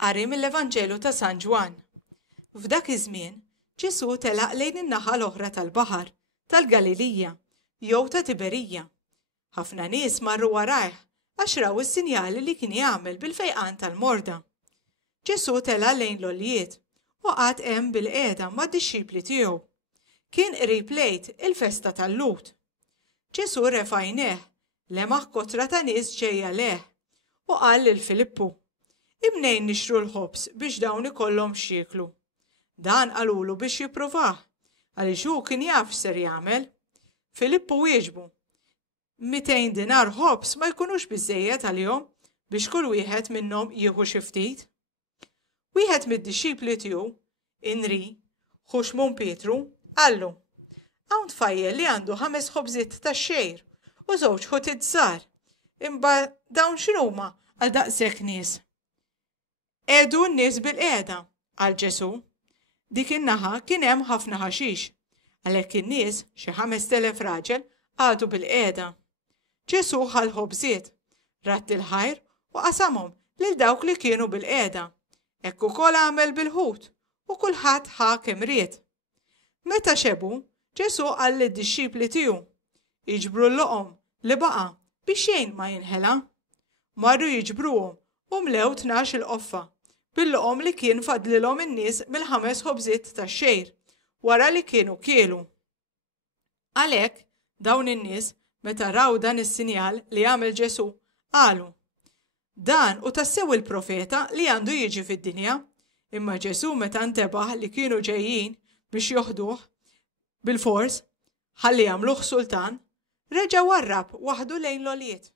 Qari mill-Evanġelu ta' San Ġwan. F'dak iż-żmien, Ġesu telaq lejn in-naħa l-oħra tal-baħar, tal-Galilija, jew ta' Tiberija. Ħafna nies marru warajh għax raw is-sinjali li kien jagħmel bil-fejqan tal-morda. Ġesu tela' lejn l-oljiet u qagħad hemm bil-qiegħda mad-dixxipli tiegħu. Kien qrib lejt il-festa tal-Lut. Ġesu refa' għajnejh lemaħ kotra ta' nies ġejja leh u qal lil Filippu: "Imnejn nixtru l-ħobs biex dawn ikollhom x'jieklu?" Dan qalulu biex jippruvah, għaliex hu kien jaf x'ser jagħmel. Filippu wieġbu: 200 dinar ħobs ma jkunux biżżejjed għalihom biex kull wieħed minnhom jieħu xi ftit. Wieħed mid-dixxipli tiegħu, Inri, hu Xmon Pietru, qallu: "Hawn tfajjel li għandu 5 ħobżiet tax-xejr u 2 ħutiet żgħar, imma dawn x'inhuma għal daqshekk nies?" "Edu n-nies bil-qiegħda," qal Ġesu. Dik in-naħa kien hemm ħafna ħaxix, għalhekk in-nies xi 5,000 raġel għadu bil-qiegħda. Ġesu ħal ħobżiet, ratt il-ħajr u qasamhom lil dawk li kienu bil-qiegħda. Hekk ukoll għamel bil-ħut u kulħadd ħa kemm ried. Meta xebu, Ġesu qal lid-dixxipli tiegħu: "Jiġbru l-loqom li baqa' biex xejn ma jinħela." Marru jiġbruhom u mlew 12 il-qoffa bil-loqom li kien fadlilhom in-nies mill-5 ħobżiet tax-xejr wara li kienu kielu. Għalhekk dawn in-nies meta raw dan is-sinjal li għamel Ġesu qalu: "Dan u tassew il-profeta li għandu jiġi fid-dinja." Imma Ġesu meta ntebaħ li kienu ġejjin biex joħduh bil-fors ħalli jagħmluh sultan, reġa' warrab waħdu lejn l-oljiet.